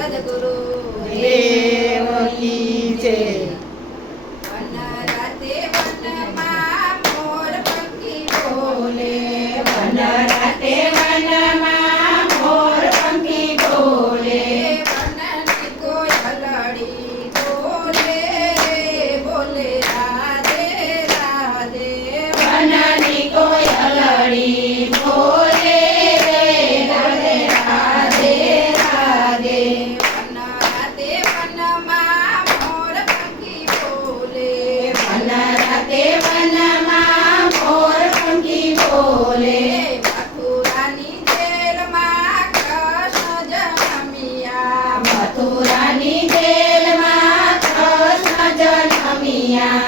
સદગુરુ દેવ કી જય. વન રાતે વનમાં મોર પંખી બોલે, વન રાતે વનમાં મોર પંખી બોલે, વનની કોયલડી બોલે, બોલે રાધે રાધે. વનની કોયલડી બોલે, બોલે રાધે રાધે. વન રાતે વનમાં મોર પંખી બોલે, વન રાતે વનમાં મોર પંખી બોલે, મથુરાની જેલમાં કૃષ્ણ જન્મ્યા, મથુરાની જેલમાં કૃષ્ણ જન્મ્યા.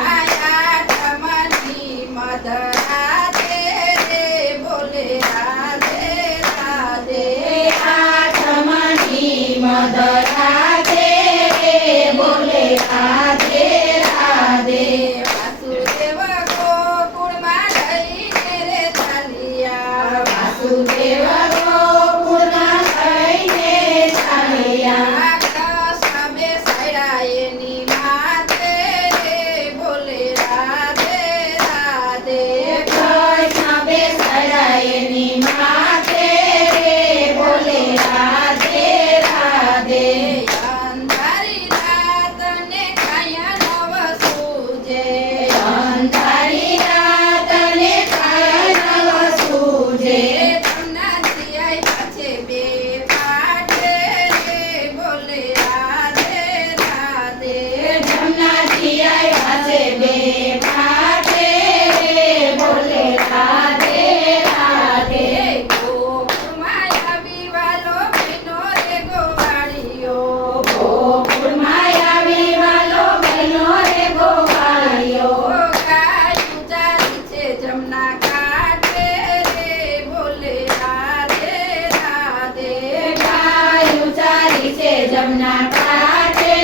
આઠમની મધરાતે રે બોલે રાધે રાધે. આઠમની મધરાતે બોલે રાધે રાધે. વાસુદેવ ગોકુળમાં લઈને રે ચાલ્યા, વાસુદેવ ગોકુળમાં લઈને ચાલ્યા. કૃષ્ણ બેસાડ્યા એની માથે રે બોલે રાધે રાધે. કૃષ્ણ બેસાડ્યા એની માથે બોલે રાધે રાધે. અંધારી રાતને કાયા નવ સૂજે, અંધારી રાતને કાંઈ નવ સૂજે. જમના દિયાઈ પાછે બે પાટે રે બોલે રાધે રાધે. જમનાજી આવ્યા છે બે પાટે બોલે રાધે રાધે. ગોકુળમાં આવી વાલો બહેનો રે ગોવાળીઓ, ગોકુળમાં આવી વાલો બહેનો રે ગોવાળીઓ. ગાયું ચાલી છે જમના કાંઠે રે બોલે રાધે રાધે. ગાયું ચાલી છે જમના કાંઠે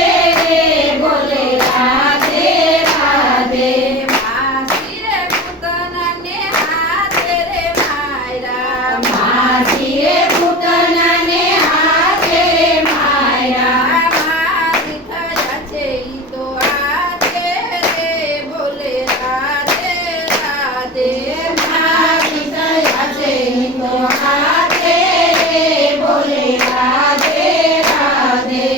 બોલે રાધે રાધે. માસી રે પૂતનાને હાથે રે માયરા, માસી રે પૂતનાને હાથે માર્યા. મારી થયા છે ઈ તો હાથે રે બોલે રાધે રાધે. મારી થયા છે ઈ તો હાથે બોલે રાધે રાધે.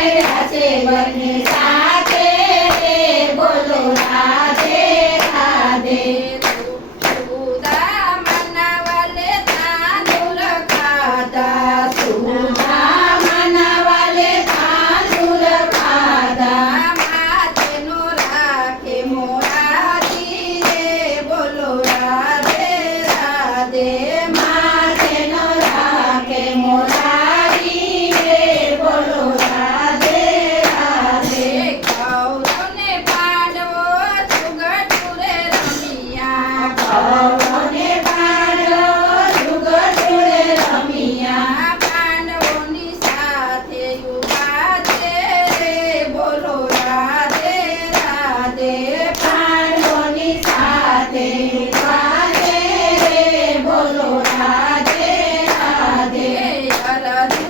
કર્યા છે બંને સાથે રે બોલો રાધે રાધે સુદામાના વાલે તાંદૂળ ખાધા સુદામાના વાલે તાંદૂળ ખાધા માથેનો રાખે મોરારી રે બોલો રાધે રાધે માથેનો રાખે મોરારી રે બોલો રાધે રાધે કૌરવને પાંડવો જુગટુરે રમ્યા કૌરવને પાંડવો જુગટુરે રમ્યા પાંડવોની સાથે યુવા છે રે બોલો રાધે રાધે પાંડવોની સાથે વાલે રે બોલો રાધે રાધે અર્જુન